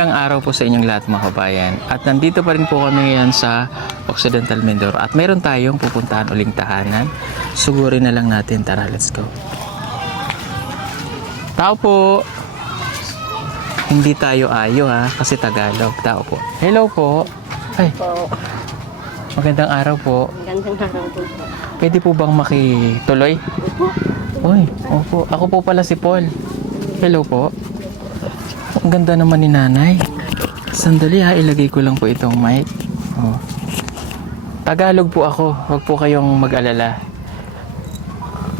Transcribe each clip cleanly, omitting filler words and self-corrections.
Ang araw po sa inyong lahat mga kabayan. At nandito pa rin po kami ngayon sa Occidental Mindoro. At mayroon tayong pupuntahan uling tahanan. Sugurin na lang natin. Tara, let's go. Tao po. Hindi tayo ayo ha, kasi Tagalog. Tao po. Hello po. Ay, magandang araw po. Magandang araw po. Pwede po bang makituloy? Uy, opo. Ako po pala si Paul. Hello po. Ang ganda naman ni nanay. Sandali ha, ilagay ko lang po itong mic. Oh. Tagalog po ako. Huwag po kayong mag-alala.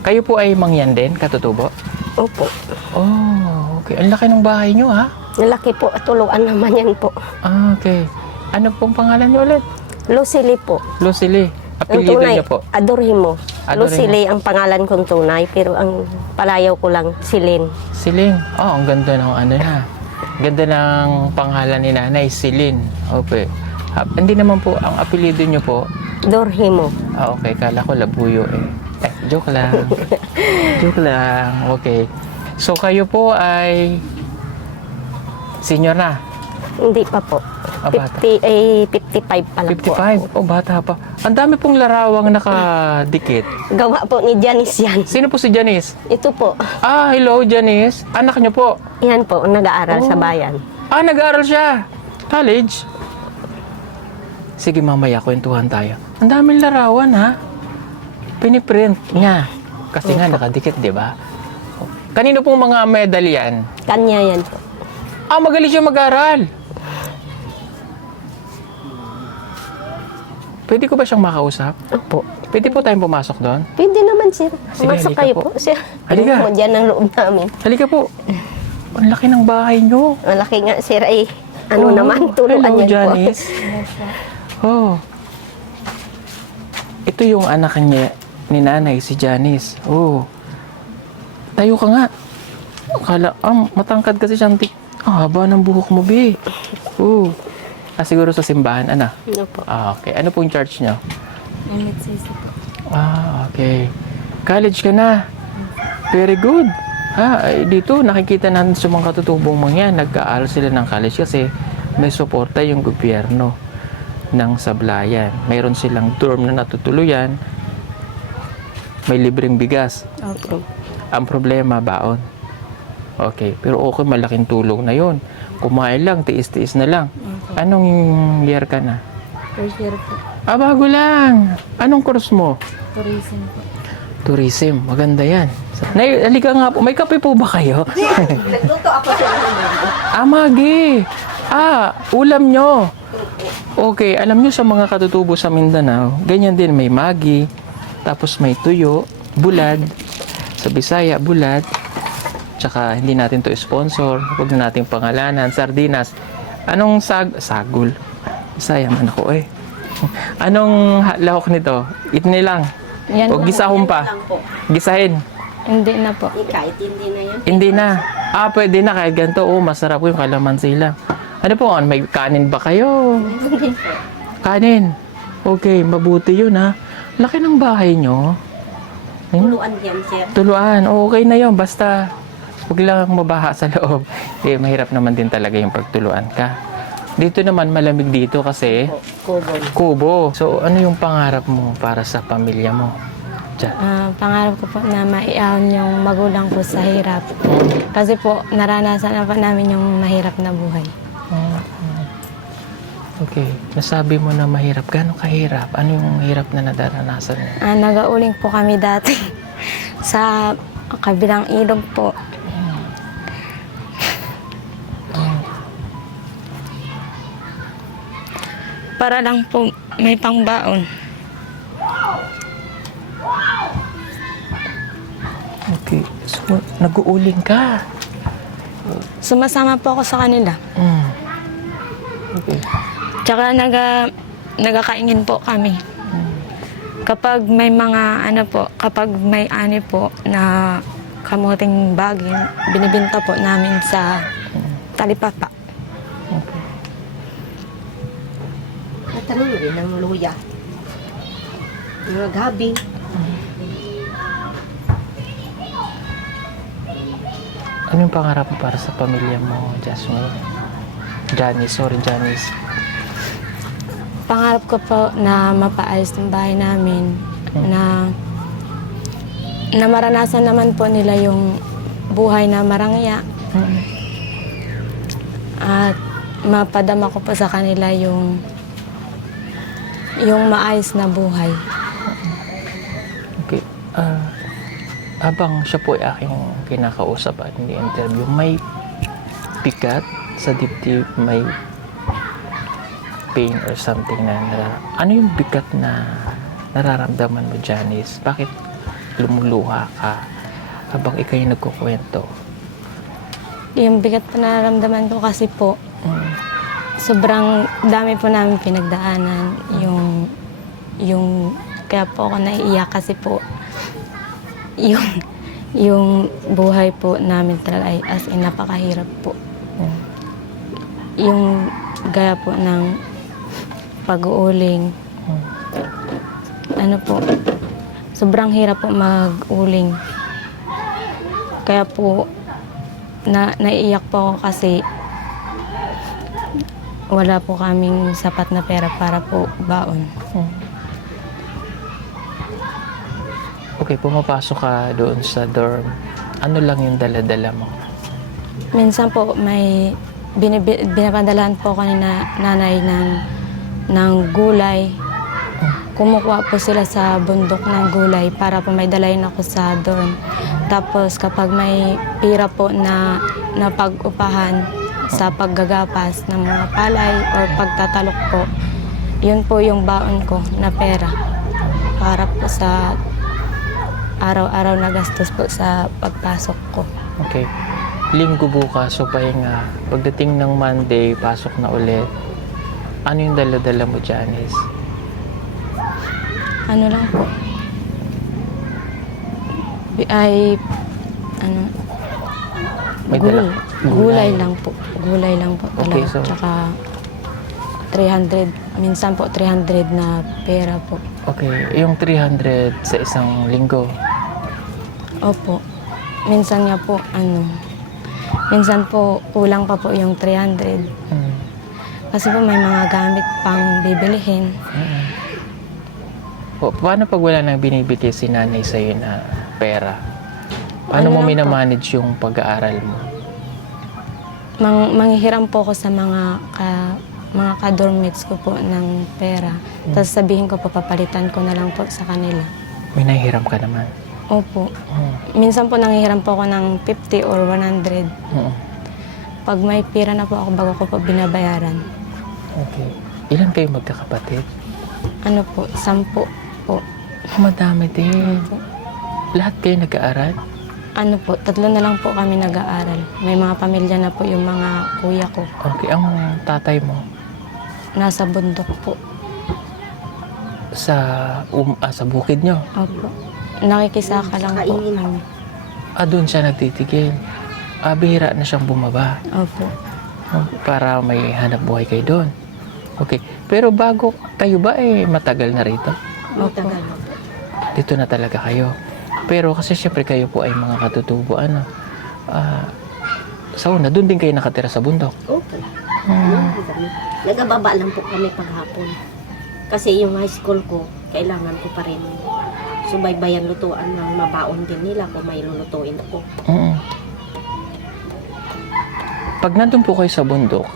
Kayo po ay mangyan din, katutubo? Opo. Oh, okay. Ang laki ng bahay nyo ha? Nalaki po. Tuluan naman yan po. Ah, okay. Ano pong pangalan nyo ulit? Lucily po. Lucily. Ang Apelyido tunay, nyo po? Adorhimo. Adorhimo. Lucily ang pangalan kong tunay, pero ang palayaw ko lang, Silin. Siling. Oh, ang ganda ng ano na. Ganda ng pangalan ni nanay, Silin. Okay. Hindi naman po, ang apelyido nyo po? Dorhimo. Ah, okay. Kala ko Labuyo eh. Joke lang. Joke lang. Okay. So, kayo po ay senior na? Hindi pa po. Ah, bata. 55 pa lang po. 55? Oh, bata pa. Ang dami pong larawang nakadikit. Gawa po ni Janice yan. Sino po si Janice? Ito po. Ah, hello Janice. Anak niyo po? Yan po, nag-aaral sa bayan. Ah, nag-aaral siya. College? Sige, mamaya kwentuhan tayo. Ang daming larawan, ha? Piniprint niya. Kasi nga, nakadikit, di ba? Kanino pong mga medal yan? Kanya yan po. Ah, magaling siya mag-aaral. Pwede ko ba siyang makausap? Opo. Pwede po tayong pumasok doon? Pwede naman, sir. Sige, Pumasok halika kayo po. po, sir. Halika. Mo dyan ang loob namin. Halika po. Ang laki ng bahay niyo. Malaki nga, sir, ay ano Oh, naman, tuluan hello, yan Janice. Oh. Ito yung anak niya ni nanay, si Janice. Oh. Tayo ka nga. Akala, matangkad kasi siyang haba ng buhok mo, be. Oh. Ah, siguro sa simbahan, ano? Ano po? Ah, okay. Ano pong church niyo? MHCC po. Ah, okay. College ka na. Very good. Dito nakikita natin sa mga katutubong mga yan, nagka-aaral sila ng college kasi may suporta yung gobyerno ng sablayan. Mayroon silang dorm na natutuluyan. May libreng bigas. Okay. Ang problema, baon. Okay, pero okay, malaking tulong na yon. Kumain lang, tiis-tiis na lang. Anong year ka na? First year po. Ah, bago lang. Anong course mo? Tourism po. Tourism. Maganda yan. Nay, halika nga po. May kape po ba kayo? Nagluto ako sa Magi. Ulam nyo. Okay, alam nyo sa mga katutubo sa Mindanao, ganyan din, may magi, tapos may tuyo, bulad, sa Bisaya, bulad, tsaka hindi natin to sponsor, huwag na nating pangalanan, sardinas. Anong sagul? Bisaya man ako eh. Anong lahok nito? Itni lang. Yan O lang. gisahon pa? Gisahin? Hindi na po. Kahit hindi na yan. Hindi na. Pwede na kahit ganito. Masarap yung kalamansi lang. Ano po, may kanin ba kayo? Kanin. Okay, mabuti yun ha. Laki ng bahay nyo. Tuluan yan, sir. Tuluan. Okay na yun. Basta huwag lang mabaha sa loob. Mahirap naman din talaga yung pagtuluan ka. Dito naman malamig dito kasi Kubo. kubo. So ano yung pangarap mo para sa pamilya mo? Diyan. Pangarap ko po na maiahon yung magulang ko sa hirap. Kasi po, naranasan na po namin yung mahirap na buhay. Okay. Nasabi mo na mahirap. Gano'ng kahirap? Ano yung hirap na nadaranasan mo? Nag-auling po kami dati sa kabilang ilog po. Para lang po may pangbaon. Okay. So, nag-uuling ka. Sumasama po ako sa kanila. Okay. Tsaka nagkakaingin po kami. Kapag may mga kapag may ani po na kamuting baging, binibinta po namin sa talipapa. Natanong rin ng luya. Mga gabi. Ano yung pangarap mo para sa pamilya mo, Jasmine? Janice, sorry Janice. Pangarap ko po na mapaayos ng bahay namin, na maranasan naman po nila yung buhay na marangya, at mapadama ko po sa kanila yung maayos na buhay. Okay. Habang siya po ay aking kinakausap at ini-interview, may bigat sa dibdib, may pain or something na ano yung bigat na nararamdaman mo, Janice? Bakit lumuluha ka habang ikay nagkukwento? Yung bigat po na nararamdaman ko kasi po, sobrang dami po namin pinagdaanan. Yung kaya po ako naiiyak kasi po, yung buhay po namin talaga ay as in napakahirap po. Yung gaya po ng pag-uuling, ano po, sobrang hirap po mag-uling. Kaya po, naiiyak po ako kasi wala po kaming sapat na pera para po baon. Okay, pumapasok ka doon sa dorm. Ano lang yung dala-dala mo? Minsan po may binapadalahan po ako ni nanay ng gulay. Kumukuha po sila sa bundok ng gulay para po may dalayin ako sa dorm. Tapos kapag may pira po na pag-upahan sa paggagapas ng mga palay or pagtatalok po, yun po yung baon ko na pera para po sa araw-araw na gastos po sa pagpasok ko. Okay. Linggo bukas, so pahinga. Pagdating ng Monday, pasok na ulit. Ano yung dala-dala mo, Janice? Ano lang po? Ay, ano? May dala. Gulay lang po. Gulay lang po talaga. Okay, so- Tsaka 300, minsan po 300 na pera po. Okay, yung 300 sa isang linggo. Opo. Minsan nga po, minsan po kulang pa po yung 300. Kasi po may mga gamit pang bibilihin. O, paano pag wala nang binibigay si nanay sa'yo na pera? Paano mo Ano lang po? minamanage yung pag-aaral mo? Manghihiram po ako sa mga ka-dormmates ko po ng pera. Tapos sabihin ko po, papalitan ko na lang po sa kanila. May nahihiram ka naman. Opo. Minsan po nanghihiram po ako ng 50 or 100. Pag may pira na po ako, bago ko po binabayaran. Okay. Ilan kayo magkakapatid? Ano po, 10 po. Madami din. Lahat kayo nag-aaral? Ano po, 3 na lang po kami nag-aaral. May mga pamilya na po yung mga kuya ko. Okay. Ang tatay mo? Nasa bundok po. Sa bukid nyo? Opo. Nakikisaka lang po kami. Doon siya nagtitigil. Bihira na siyang bumaba. Opo. Para may hanap buhay kayo doon. Okay. Pero bago kayo ba matagal na rito? Opo. Dito na talaga kayo. Pero kasi siyempre kayo po ay mga katutubo. Sa una, doon din kayo nakatira sa bundok. Opo. Nagababa lang po kami paghapon. Kasi yung high school ko, kailangan ko pa rin subaybayan lutuan ng mabaon din nila kung may lulutuin ako. Pag nandun po kayo sa bundok,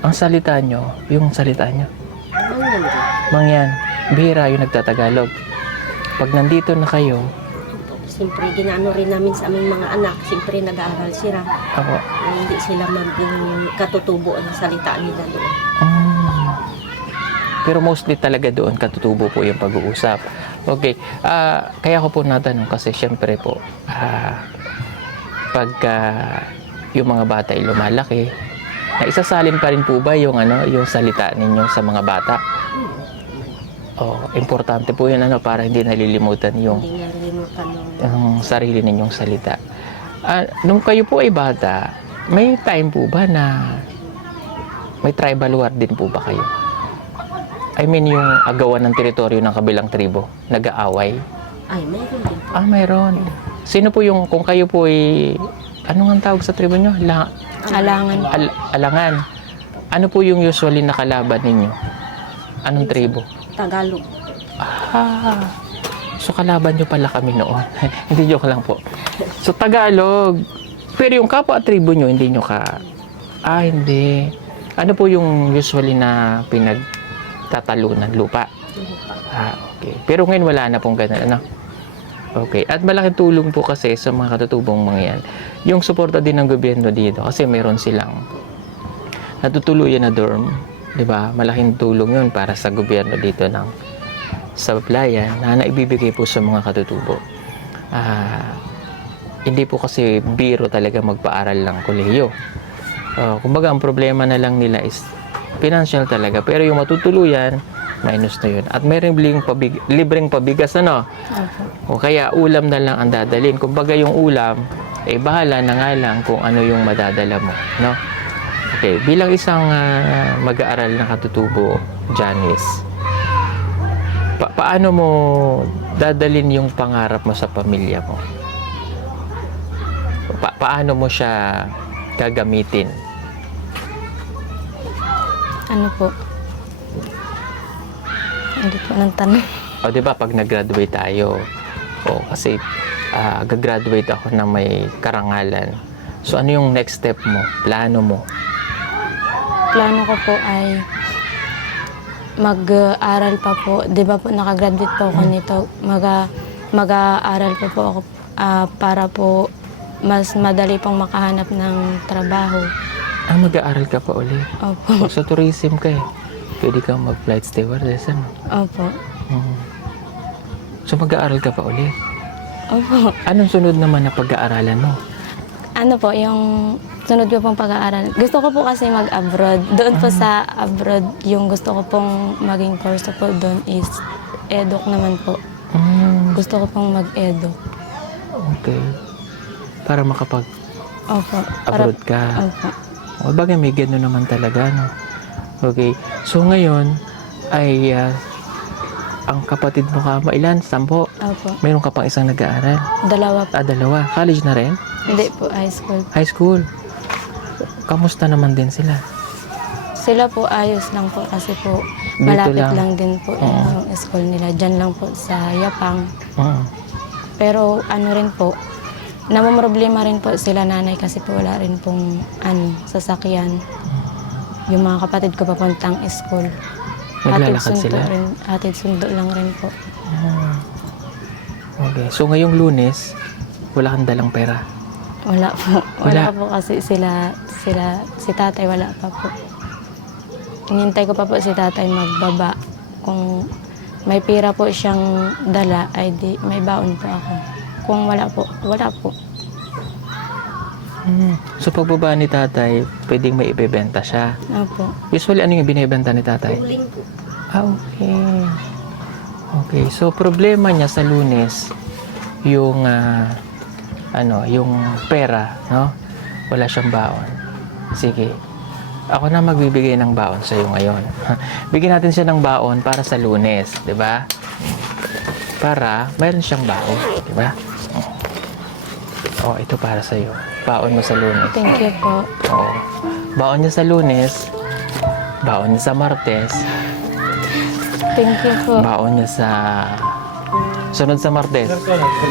ang salita nyo, yung salita nyo, Mangyan din. mangyan, bihira yung nagtatagalog. Pag nandito na kayo, Siyempre, ginaano rin namin sa aming mga anak. Siyempre, nag-aaral sila. ako, Hindi sila katutubo ang salita nila doon. pero mostly talaga doon katutubo po yung pag-uusap. Okay, kaya ko po natanong kasi syempre po, pagka yung mga bata ay lumalaki, na isasalin pa rin po ba yung yung salita ninyo sa mga bata? Importante po yun para hindi nalilimutan yung Hindi nalilimutan ng ang sarili ninyong salita. Nung kayo po ay bata, may time po ba na may tribal war din po ba kayo? I mean, yung agawan ng teritoryo ng kabilang tribo, nag-aaway? Ay, mayroon din po. Mayroon. Sino po yung, kung kayo po ay, ano nga ang tawag sa tribo nyo? Alangan. Alangan. Ano po yung usually na kalaban ninyo? Anong tribo? Tagalog. Ah, so kalaban nyo pala kami noon. Hindi, joke lang po. So Tagalog. Pero yung kapwa tribo nyo, hindi nyo hindi. Ano po yung usually na pinagtatalunan? Lupa? Okay. Pero ngayon wala na pong ganun, ano? Okay. At malaking tulong po kasi sa mga katutubong mga yan. Yung suporta din ng gobyerno dito kasi meron silang natutuluyan na dorm. 'Di ba? Malaking tulong yun para sa gobyerno dito sa Playan na naibibigay po sa mga katutubo. Hindi po kasi biro talaga magpaaral ng kolehiyo. Kumbaga, ang problema na lang nila is financial talaga. Pero yung matutuluyan, minus na yun. At mayroong libreng pabigas, ano? O kaya ulam na lang ang dadalhin. Kumbaga, yung ulam, bahala na nga lang kung ano yung madadala mo, no? Okay, bilang isang mag-aaral na katutubo, Janice, paano mo dadalhin yung pangarap mo sa pamilya mo? Paano mo siya gagamitin? Ano po? Hindi po ng tanong. O, di ba, pag nag-graduate tayo, kasi gagraduate ako na may karangalan. So, ano yung next step mo? Plano mo? Plano ko po ay mag-aral pa po. Di ba po, nakagraduate po ako nito. Mag-aaral pa po ako para po mas madali pong makahanap ng trabaho. Mag-aaral ka pa ulit? Opo. Sa tourism ka pwede kang mag-flight stewardess, ano? Opo. So, mag-aaral ka pa ulit? Opo. Anong sunod naman na pag-aaralan mo? Ano po, yung sunod ko pong pag-aaral. Gusto ko po kasi mag-abroad. Doon po sa abroad, yung gusto ko pong maging course po doon is eduk naman po. Gusto ko pong mag-eduk. Okay. Para Opo. abroad ka. Opo. O, bagay may gano'n naman talaga, no? Okay. So, ngayon, ay ang kapatid mo ka, ilan? 10? Opo. Mayroon ka pang isang nag-aaral? 2 po. 2. College na rin? Hindi po, high school. High school. Kamusta naman din sila? Sila po ayos lang po kasi po Dito malapit lang. lang din po yung school nila. Diyan lang po sa Yapang. Pero ano rin po, namumroblema rin po sila nanay kasi po wala rin pong sasakyan. Yung mga kapatid ko papuntang school. Naglalakad sila? Hatid sundo lang rin po. Okay. So, ngayong Lunes, wala kang dalang pera? Wala po. Wala. Wala po kasi si tatay wala pa po. Hinintay ko pa po si tatay magbaba. Kung may pira po siyang dala, ay di may baon po ako. Kung wala po, wala po. So, pagbaba ni tatay, pwedeng may ibebenta siya. Opo. Usually, ano yung binibenta ni tatay? Uling po. Okay. Okay. So, problema niya sa Lunes, yung, yung pera, no? Wala siyang baon. Sige. Ako na magbibigay ng baon sa iyo ngayon. Bigyan natin siya ng baon para sa Lunes, 'di ba? Para mayroon siyang baon, 'di ba? Ito para sa iyo. Baon mo sa Lunes. Thank you po. Baon niya sa Lunes. Baon niya sa Martes. Thank you po. Baon niya sa sunod sa Martes.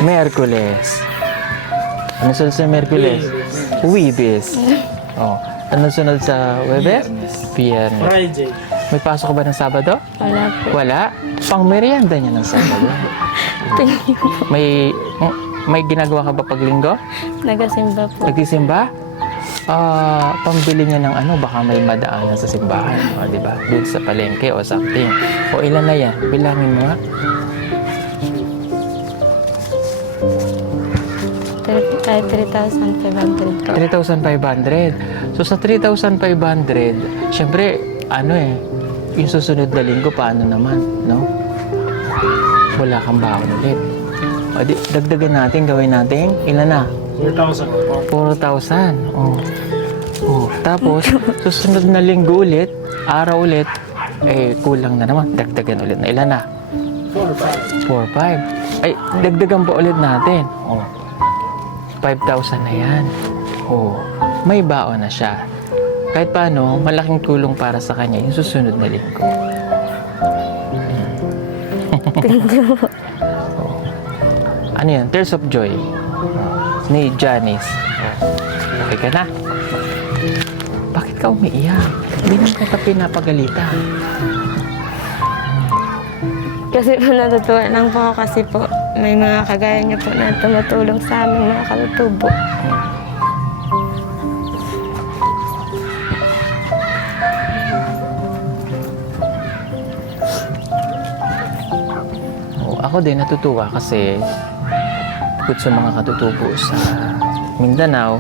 Miyerkules. Ano sunod sa Miyerkules? Huwebes. Ano sunod sa Huwebes? Biyernes. Friday. May pasok ka ba ng Sabado? Wala po. Wala? Pang merienda niya ng Sabado. Thank you po. May ginagawa ka ba pag linggo? Nagasimba po. Nagsisimba? Pambili niya ng baka may madaanan sa simbahan. Di ba? Doon sa palengke o something. O ilan na yan? Bilangin mo nga. 3,500 po. 3,500. So sa 3,500, syempre, yung susunod na linggo, paano naman, no? Wala kang baon ulit. Dagdagan natin, gawin natin, ilan na? 4,000. 4,000. Tapos, susunod na linggo ulit, araw ulit, kulang na naman. Dagdagan ulit na. Ilan na? 4,500. Dagdagan pa ulit natin. 5,000 na yan. may baon na siya. Kahit paano, malaking tulong para sa kanya yung susunod na linggo. Thank you po. Ano yan? Tears of Joy. Ni Janice. Okay ka na? Bakit ka umiiyak? Hindi naman kita pinapagalitan. Kasi po natutuwa lang po ako kasi po may mga kagaya niyo po na tumutulong sa aming mga katutubo. Ako din natutuwa kasi bukod sa mga katutubo sa Mindanao,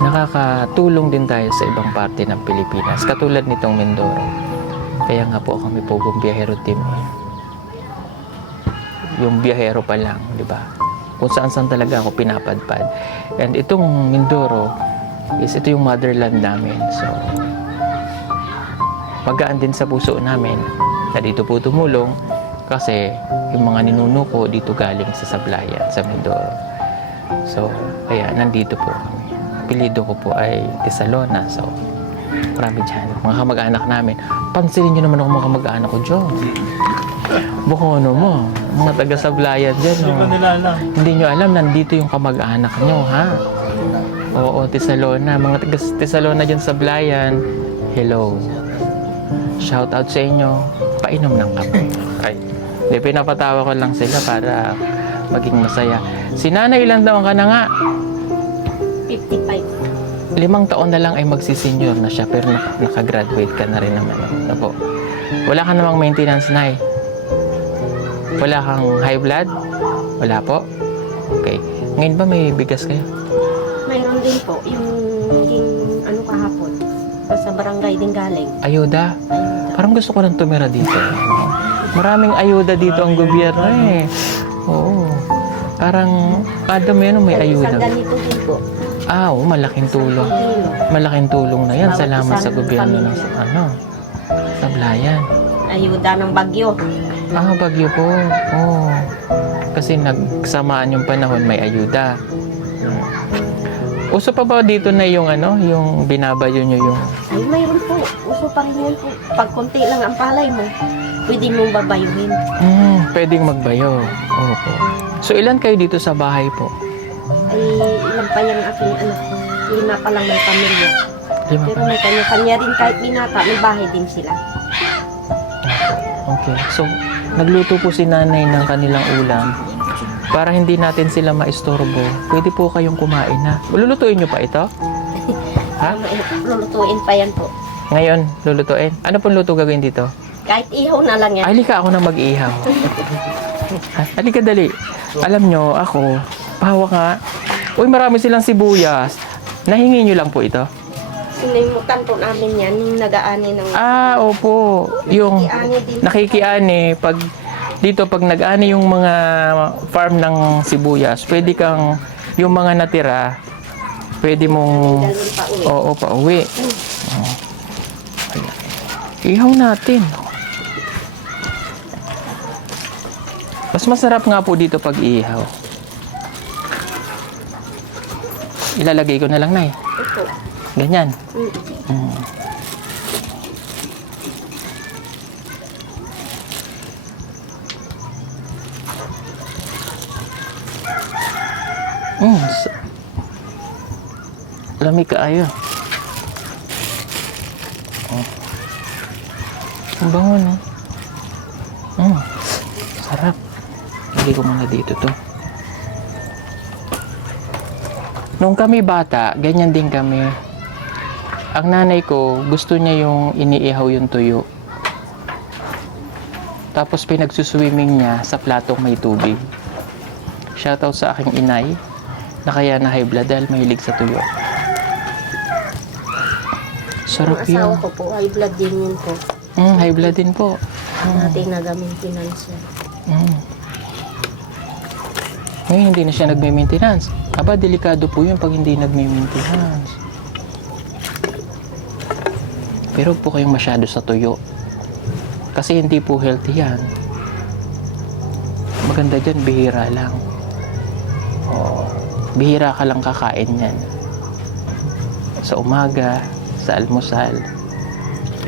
nakakatulong din tayo sa ibang parte ng Pilipinas. Katulad nitong Mindoro. Kaya nga po kami Pogong Biyahero Team. Yung biyahero pa lang, di ba? Kung saan-saan talaga ako pinapadpad. And itong Mindoro ito yung motherland namin. So, magaan din sa puso namin na dito po tumulong. Kasi yung mga ninuno ko dito galing sa Sablayan, sa Mindoro. So, kaya nandito po kami. Apelido ko po ay Tesalona. So, marami dyan. Mga kamag-anak namin. Pansinin nyo naman ako mga kamag-anak ko dyan. Baka ano mo, mga taga Sablayan dyan. No? Hindi nyo alam, nandito yung kamag-anak nyo, ha? Oo, Tesalona. Mga taga Tesalona dyan sa Sablayan. Hello. Shout out sa inyo. Painom ng kape. Ay. Hindi, pinapatawa ko lang sila para maging masaya. Si nanay, ilang taon ka na nga? 55. 5 taon na lang ay magsisenior na siya pero nakagraduate ka na rin naman. Ano po? Wala ka namang maintenance, nay? Wala kang high blood? Wala po? Okay. Ngayon ba may bigas kayo? Mayroon din po, yung ano kahapon. Sa barangay din galing. Ayuda? Ayun. Parang gusto ko nang tumira dito. Maraming ayuda dito ang gobyerno eh. Oo. Parang kada may ayuda. Isang ganito din po. Malaking tulong. Kilo. Malaking tulong na yan. Bawat Salamat sa isang gobyerno ng pamilya. Sablayan. Ayuda ng bagyo. Bagyo po. Oo. Kasi nagsamaan yung panahon, may ayuda. Uso pa ba dito na yung yung binabayo nyo yung... Ay, mayroon po. Uso pa rin yun po. Pag konti lang ang palay mo, pwede mong babayuhin. Pwedeng magbayo. Opo. So ilan kayo dito sa bahay po? Ay, ilan pa yung aking anak. 5 pa lang may pamilya. 5 Pero pa. may kanya-kanya rin kahit binata, may bahay din sila. Okay. So, nagluto po si nanay ng kanilang ulam. Para hindi natin sila maistorbo, pwede po kayong kumain na. Lulutuin nyo pa ito? Ha? Lulutuin pa yan po. Ngayon, lulutuin. Ano pong luto gagawin dito? Kahit ihaw na lang yan. Halika ako na mag-ihaw. Halika dali. Alam nyo, ako, pahawa nga. Uy, marami silang sibuyas. Nahingi nyo lang po ito? Sinimutan po namin yan, yung nag-aani ng... Opo. Yung Nakikiani din. nakikiani, pag nag-ani yung mga farm ng sibuyas, pwede kang, yung mga natira, pwede mong, Dalhin pa uwi. oo, pauwi. Ihaw natin. Mas masarap nga po dito pag ihaw. Ilalagay ko na lang, nay. Ito. Ganyan. Mm. Lamig ka ayo. Ang bango, no? Sarap. Lagay ko muna dito to. Nung kami bata, ganyan din kami. Ang nanay ko, gusto niya yung iniihaw yung tuyo. Tapos pinagsuswimming niya sa platong may tubig. Shoutout sa aking inay na kaya na high blood dahil mahilig sa tuyo. Sarap Ang asawa yun. ko po, high blood din yun po. High blood din po. Dati nag-maintenance siya. Ngayon hindi na siya nagme-maintenance. Aba, delikado po yun pag hindi nagme-maintenance. Pero po kayong masyado sa tuyo. Kasi hindi po healthy yan. Maganda dyan, bihira lang. Bihira ka lang kakain yan. sa umaga, sa almusal.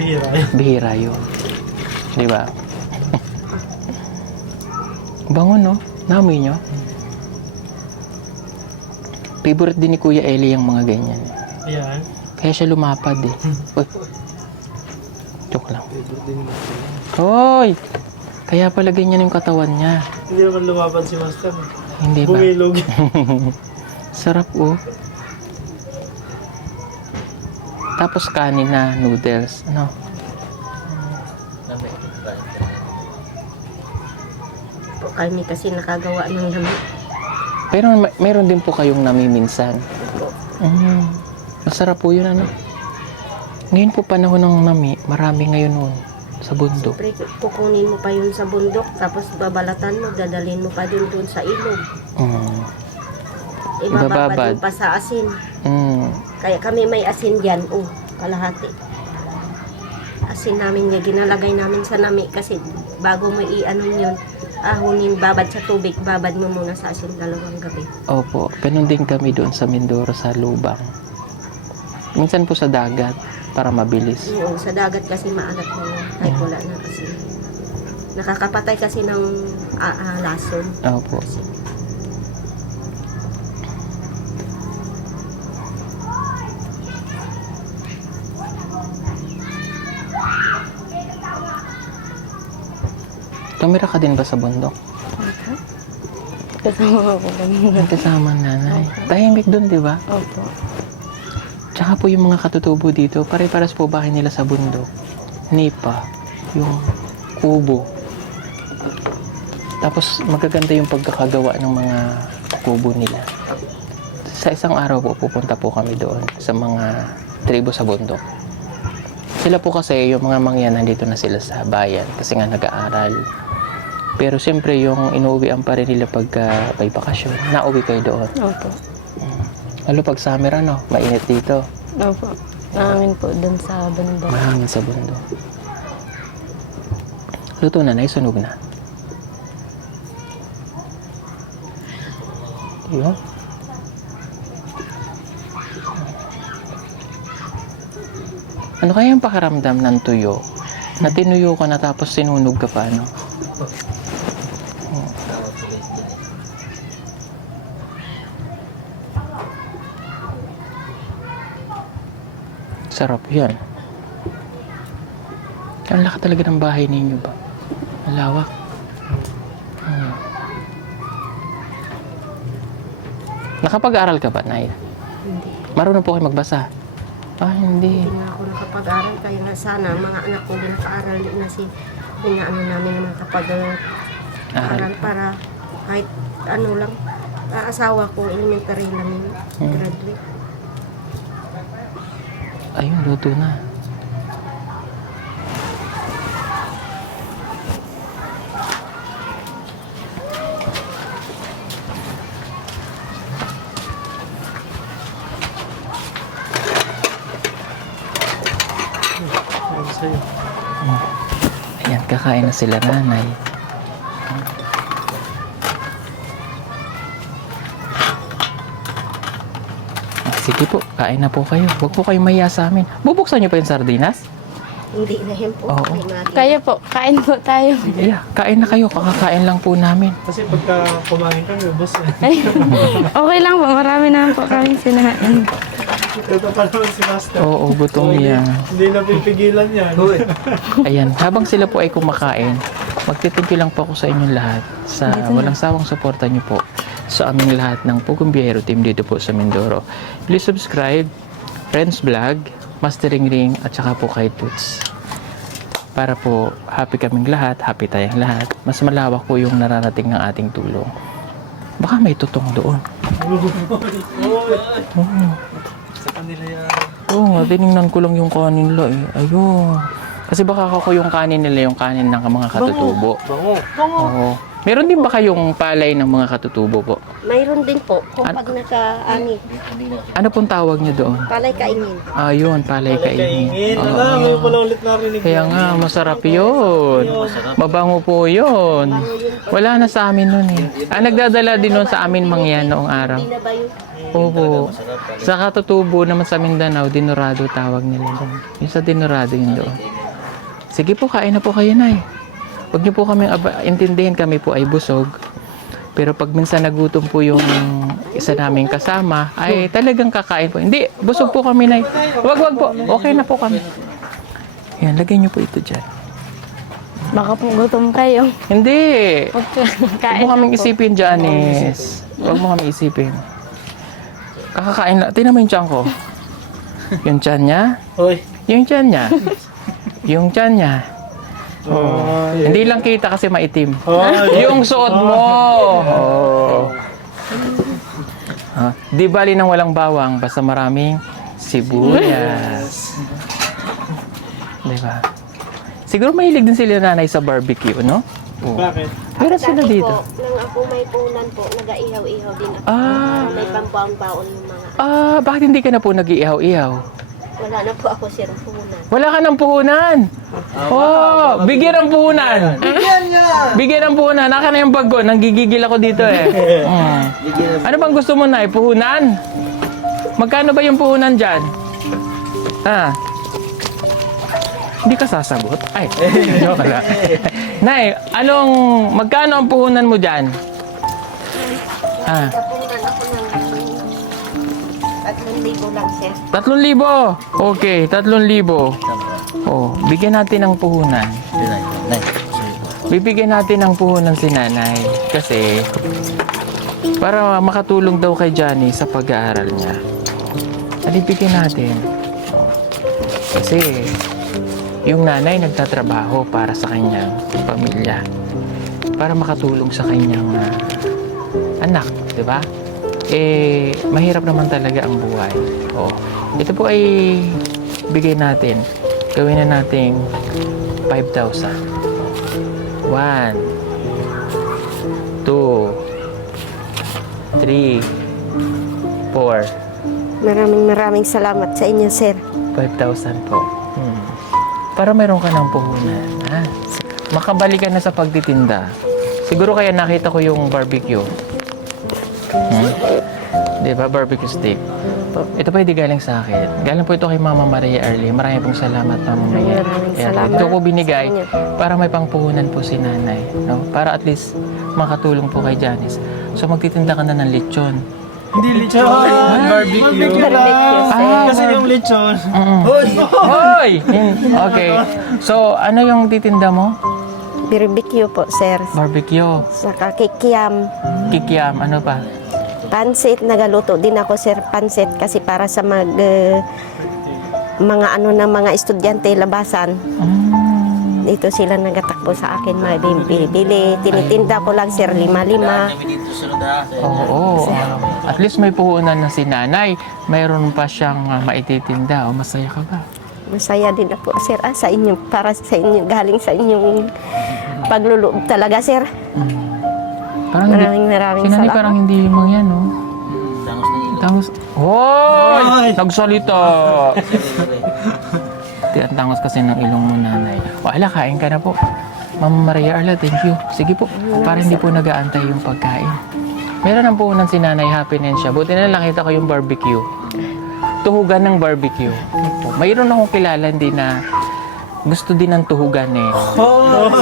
Bihira. Bihira yun. Di ba? Bango, no? Namoy nyo? Favorite din ni Kuya Eli yung mga ganyan. Ayan. Kaya siya lumapad eh. Uy. Joke lang. Hoy! Kaya pala ganyan yung katawan niya. Hindi naman lumaban si Master. Hindi ba? Bumilog. Sarap oh. Tapos kanin na noodles. Ano? Po kami kasi nakagawa ng lamig. Pero meron din po kayong namiminsan. Po. Masarap po yun ano. Ngayon po panahon ng nami, marami ngayon nun sa bundok. Siyempre, kukunin mo pa yun sa bundok, tapos babalatan mo, dadalhin mo pa din doon sa ilog. Ibababad. Ibababad mo pa sa asin. Kaya kami may asin dyan, kalahati. Asin namin nga, ginalagay namin sa nami kasi bago mo i-ano yun, ahunin, babad sa tubig, babad mo muna sa asin 2 gabi. Opo, ganun din kami doon sa Mindoro sa Lubang. Minsan po sa dagat para mabilis. Oo, sa dagat kasi maalat mo kahit wala na kasi. Nakakapatay kasi ng lason. Opo. Tumira ka din ba sa bundok? Kasama po kami. Kasama nanay. Tahimik doon, di ba? Opo. Tsaka po yung mga katutubo dito, pare-paras po bahay nila sa bundok. Nipa, yung kubo. Tapos magaganda yung pagkakagawa ng mga kubo nila. Sa isang araw po, pupunta po kami doon sa mga tribo sa bundok. Sila po kasi, yung mga mangyan, nandito na sila sa bayan kasi nga nag-aaral. Pero siyempre, yung inuwian pa rin nila pagka may bakasyon, nauwi kayo doon. Opo. Lalo pag summer, ano, mainit dito. Opo. Namin po dun sa bundok. Mahangin sa bundok. Luto na, naisunog na. Diba? Ano kaya yung pakiramdam ng tuyo? Na tinuyo ka na tapos sinunog ka pa, ano? Sarap yan. Ang laki talaga ng bahay ninyo ba? Malawak. Nakapag-aral ka ba, Nay? Hindi. Marunong po kayo magbasa? Hindi. Hindi na ako nakapag-aral, kaya nga sana ang mga anak ko din nakaaral din na inaano namin na makapag-aral para kahit ano lang, asawa ko, elementary lang yun, graduate. Ayun, luto na. Ayun sa'yo. Ayan, kakain na sila nanay. Sige po, kain na po kayo. Huwag po kayong mahiya sa amin. Bubuksan niyo pa yung sardinas? Hindi na yun po. Oo. May magi. Kayo po, kain po tayo. Yeah, kain na kayo. Kakakain lang po namin. Kasi pagka kumain kami, boss eh. Ay, okay lang po, marami naman po kaming sinain. Ito pa naman si Master. Oo, gutom yan. Hindi na pipigilan yan. Ayan, habang sila po ay kumakain, magtithank you lang po ako sa inyong lahat sa walang sawang suporta niyo po sa aming lahat ng Pugong Biyahero team dito po sa Mindoro. Please subscribe, Friends Vlog, Mastering Ring, at saka po kay Toots. Para po happy kaming lahat, happy tayong lahat. Mas malawak po yung nararating ng ating tulong. Baka may tutong doon. Sa kanila yan. Oo nga, tinignan ko lang yung kanin nila eh. Ayun. Kasi baka ako yung kanin nila, yung kanin ng mga katutubo. Bango. Oo. Meron din ba kayong palay ng mga katutubo po? Mayroon din po kung pag naka-ani, Ano pong tawag niyo doon? palay kaingin. Ayun, palay kaingin. Kaingin. Alam, ngayon pala ulit narinig. Kaya nga, masarap yun. Mabango po yun. Wala na sa amin nun eh. Nagdadala din nun sa amin mangyan noong araw. Hindi na ba yung Opo. Sa Katutubo naman sa Mindanao, Dinorado tawag nila doon. Yung sa Dinorado yun doon. Sige po, kain na po kayo, Nay. Huwag niyo po kami intindihin, kami po ay busog. Pero pag minsan nagutom po yung isa naming kasama, ay talagang kakain po. Hindi, busog po kami, Nay. Wag po. Okay na po kami. Yan, lagay niyo po ito dyan. Baka po gutom kayo. Hindi. Huwag Huwag mo kaming isipin, Janice. Huwag mo kaming isipin. Kakakain na. Tingnan mo yung tiyan ko. Yung tiyan niya. Hoy. Yung tiyan niya. Yung tiyan niya. Oh. Hindi lang kita kasi maitim. Hoy. Yung suot mo. Oh. Di bali nang walang bawang, basta maraming sibuyas. Di ba? Siguro mahilig din sila nanay sa barbecue, no? Oh. Bakit? Meron sila dati dito. po, nang ako may punan po, nag-aihaw-ihaw din ako. Ah. May pambaon-baon yung mga, Bakit hindi ka na po nag-iihaw-ihaw? wala na po ako sir punan. Wala ka ng puhunan. Oh, bigyan ng puhunan. Bigyan ng puhunan. Naka na yung bag ko. Nanggigigil ako dito eh. Ano bang gusto mo na? Puhunan? Magkano ba yung puhunan dyan? Hindi ka sasagot? Ay, joke lang. Nay, magkano ang puhunan mo dyan? Kapunan ako ng 3,000 lang sir. 3,000. Okay, 3,000. Oh, bigyan natin ng puhunan. Bibigyan natin ng puhunan si nanay. Kasi, para makatulong daw kay Johnny sa pag-aaral niya. Alibigyan natin. Oh. Kasi, yung nanay nagtatrabaho para sa kanyang pamilya. Para makatulong sa kanyang anak, di ba? Mahirap naman talaga ang buhay. Oh. Ito po ay bigay natin. Gawin na nating 5,000. 1, 2, 3, 4. Maraming salamat sa inyo sir. 5,000 po. Para meron ka ng puhunan. Makabalik ka na sa pagtitinda. Siguro kaya nakita ko yung barbecue. Diba? Barbecue steak. Ito pa hindi galing sa akin. Galing po ito kay Mama Maria Arlie. Maraming pong salamat, Mama Maria. Maraming Ayan, salamat ito ko binigay sa inyo. para may pangpuhunan po si nanay. No? Para at least makatulong po kay Janice. So magtitinda ka na ng lechon. Hindi lechon. Barbecue. Barbecue, sir. Kasi yung lechon. Hoy! Hoy! Okay. So, ano yung titinda mo? Barbecue po sir. Barbecue. Saka kikiam. Kikiam. Ano pa? Pansit, nagaluto din ako sir pansit kasi para sa mga mga estudyante labasan. Dito sila nagatakbo sa akin, bili. Tinitinda ko lang sir 5-5. Oo. At least may puhunan na si nanay. Mayroon pa siyang maititinda. O, masaya ka ba? Masaya din ako sir sa inyo, para sa inyo, galing sa inyong pagluloob talaga sir. Parang Maraming si nanay salamat. parang hindi mo yan, no? Tangos. Hoy! Nagsalita! Ang tangos kasi ng ilong mo, nanay. Wala, kain ka na po. Mama Maria Arla, thank you. Sige po, para hindi po nag-aantay yung pagkain. Meron ang puhunan si nanay, happiness siya. Buti na lang nakita ko yung barbecue. Tuhugan ng barbecue. Mayroon akong kilala din na gusto din ng tuhugan eh.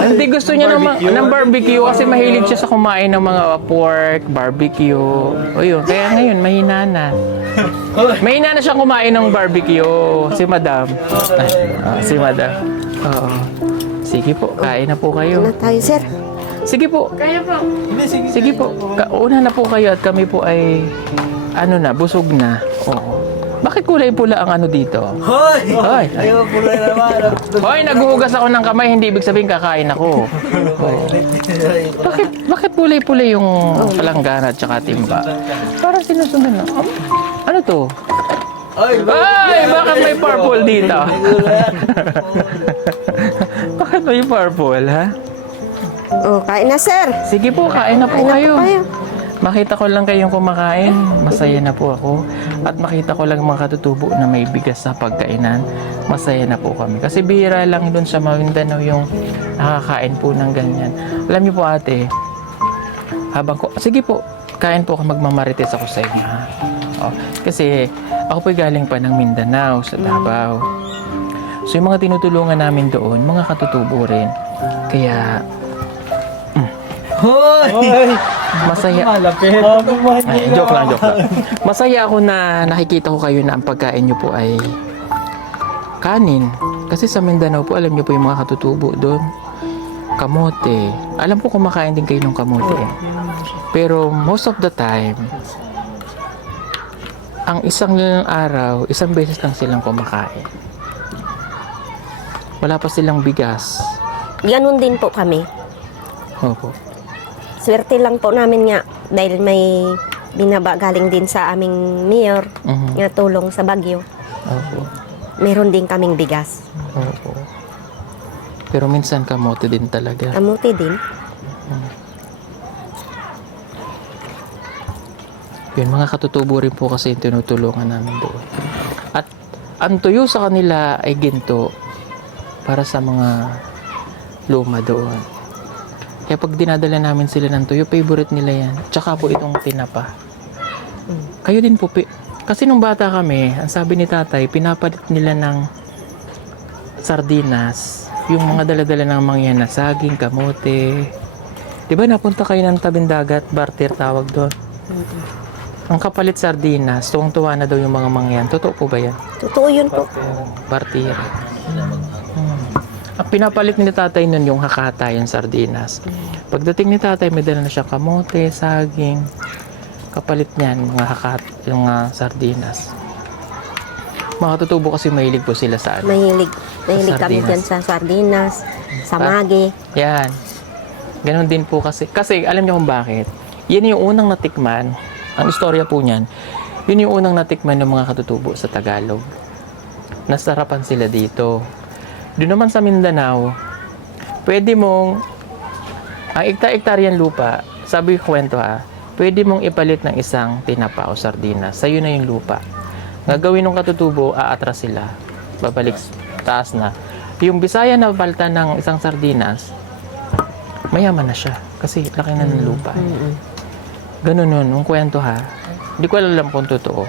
Hindi gusto niya ng barbecue kasi mahilig siya sa kumain ng mga pork, barbecue. O yun, kaya ngayon mahina na. Mahina na siyang kumain ng barbecue. Si Madam. Si Madam. Oo. Sige po, kain na po kayo. Ano tayo sir? Sige po. Kaya po. Sige po. Una na po kayo at kami po ay busog na. Oo. Bakit kulay pula ang ano dito? Hoy! Hoy! Ayaw pula naman. Hoy, naghuhugas ako ng kamay, hindi ibig sabihin kakain ako. Bakit pulay-pulay yung palanggana at saka timba? Parang sinusunod na. Ano to? Ay, bakit may purple dito? Bakit may purple, ha? Oh, kain na sir. Sige po, kain na po Kain na po kayo. kayo. Makita ko lang kayong kumakain, masaya na po ako. At makita ko lang mga katutubo na may bigas sa pagkainan, masaya na po kami. Kasi bihira lang doon sa Maguindanao yung nakakain po ng ganyan. Alam niyo po ate, habang ko, sige po, kain po ako, magmamarites ako sa inyo ha. Oh, kasi ako po galing pa ng Mindanao sa Davao. So yung mga tinutulungan namin doon, mga katutubo rin. Kaya Hoy! masaya. Malapit. Ay, joke lang. Masaya ako na nakikita ko kayo na ang pagkain nyo po ay kanin. Kasi sa Mindanao po, alam nyo po yung mga katutubo doon. Kamote. Alam po kumakain din kayo ng kamote. Pero most of the time, ang isang araw, isang beses lang silang kumakain. Wala pa silang bigas. Ganon din po kami. Opo. Swerte lang po namin nga dahil may binaba galing din sa aming mayor Mhm. nga tulong sa Bagyo. Opo. Meron din kaming bigas. Opo. Pero minsan kamote din talaga. Kamuti din. Yun, mga katutubo rin po kasi yung tinutulungan namin doon. At ang tuyo sa kanila ay ginto para sa mga luma doon. Kaya pag dinadala namin sila ng tuyo, favorite nila yan. Tsaka po itong tinapa. Kayo din po. Kasi nung bata kami, ang sabi ni tatay, pinapalit nila ng sardinas. Yung mga daladala ng mga yan na saging, kamote. Diba napunta kayo ng tabing dagat, barter tawag doon. Ang kapalit sardinas, tuwang-tuwa na daw yung mga mangyan. Totoo po ba yan? Totoo yun po. Barter. Ang pinapalit ni tatay nun yung hakata, yung sardinas. Pagdating ni tatay, may dala na siya kamote, saging. Kapalit niyan, mga yung sardinas. Mga tutubo kasi mahilig po sila sa ano. Mahilig kami sardinas. dyan sa sardinas, sa magi. Yan. Ganon din po kasi. Kasi alam niyo kung bakit. Yan yung unang natikman. Ang istorya po niyan, yun yung unang natikman ng mga katutubo sa Tagalog. Nasarapan sila dito. Doon naman sa Mindanao, pwede mong, ang ektar-ektaryang lupa, sabi ko kwento ha, pwede mong ipalit ng isang tinapa o sardinas. Sa'yo na yung lupa. Gagawin ng katutubo, aatras sila. Babalik, taas na. Yung Bisaya na palta ng isang sardinas, mayaman na siya. Kasi laki na ng lupa. Ganun nun, yung kwento ha. Hindi ko alam kung totoo.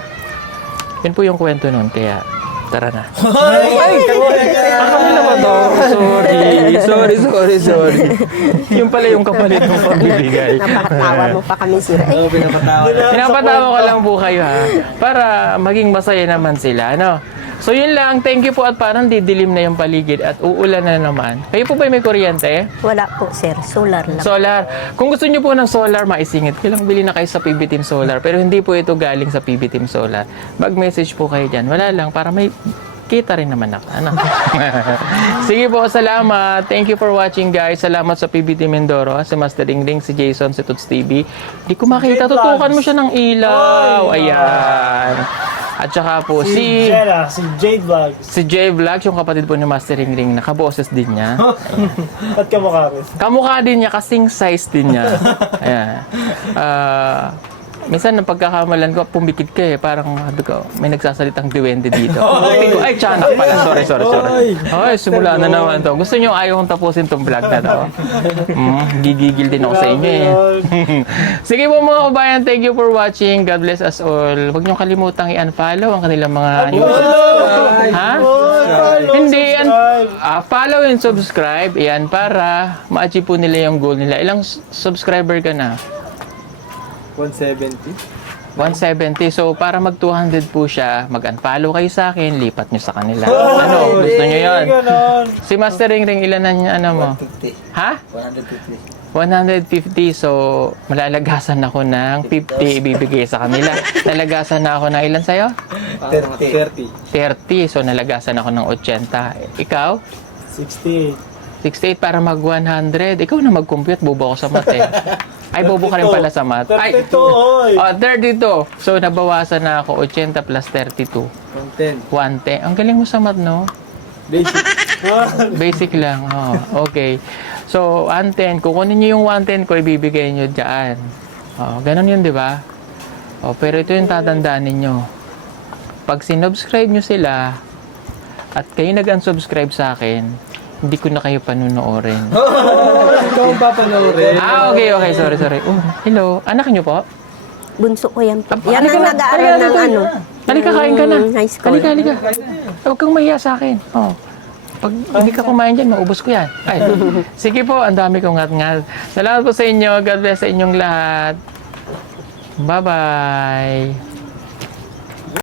Yun po yung kwento nun, kaya tara na. Kami naman to. Sorry. Yung pala yung kapalit ng pagbibigay. Napakatawa mo pa kami sir. Oo, pinapatawa. Pinapatawa ko lang po kayo ha. Para maging masaya naman sila. Ano? So yun lang. Thank you po at parang didilim na yung paligid at uulan na naman. Kayo po ba may kuryente? Wala po sir, solar lang. Solar. Kung gusto nyo po ng solar, maisingit. Kailang bili na kayo sa PB Team Solar. Pero hindi po ito galing sa PB Team Solar. Mag-message po kayo dyan. Wala lang. Para may kita rin naman ako. Ano? Sige po, salamat. Thank you for watching guys. Salamat sa PB Team Mindoro. Si Master Dingding, si Jason, si Toots TV. Hindi ko makita. Tutukan mo siya ng ilaw. Ayan. At saka po si Jella, si Jade Vlogs. si Jay Vlogs, yung kapatid po ni Master Ring, nakaboses din niya. At kamukha ko. Kamukha din niya, kasing size din niya. Ayan. Minsan, nang pagkakamalan ko, pumikit ka eh. Parang, sabi ko, may nagsasalitang duwende dito. Sabi ko, ay, tiyanak pala. Sorry. Ay, simula na naman to. Gusto niyo, ayaw kong tapusin tong vlog na to. Gigigil din ako sa inyo eh. Sige po mga kabayan, thank you for watching. God bless us all. Huwag niyo kalimutang i-unfollow ang kanilang mga Ha? Hindi, follow and subscribe. Yan, para ma-achieve po nila yung goal nila. Ilang subscriber ka na? 170. 170. So, para mag 200 po siya, mag-unfollow kayo sa akin, lipat nyo sa kanila. Ano? Gusto nyo yun? Si Master Ring, ilan na niya, ano mo? 150. Ha? 150. 150. So, malalagasan ako ng 50 ibibigay sa kanila. Nalagasan na ako ng ilan sa'yo? 30. 30. So, nalagasan ako ng 80. Ikaw? 68. 68 para mag 100. Ikaw na mag-compute, bobo ako sa math eh. Ay, bobo ka rin pala sa math. Ay, 32, oy! 32. So, nabawasan na ako 80 plus 32. 110. 110. Ang galing mo sa math, no? Basic. Basic lang. Oh, okay. So, 110. Kukunin nyo yung 110 ko, ibibigay nyo dyan. Oo, ganun yun, di ba? O, pero ito yung tatandaan ninyo. Pag sinubscribe nyo sila, at kayo nag-unsubscribe sa akin, hindi ko na kayo panunoorin. Ikaw ang papanoorin. Okay. Sorry. Oh, hello. Anak nyo po? Bunso ko yan po. Yan halika ang na. nag-aaral Halika ng na. ano. Halika, kain ka na. High school. Halika. Huwag kang mahiya sa akin. Oh. Pag hindi ka kumain dyan, maubos ko yan. Ay, sige po, ang dami kong ngat-ngat. Salamat po sa inyo. God bless sa inyong lahat. Bye-bye.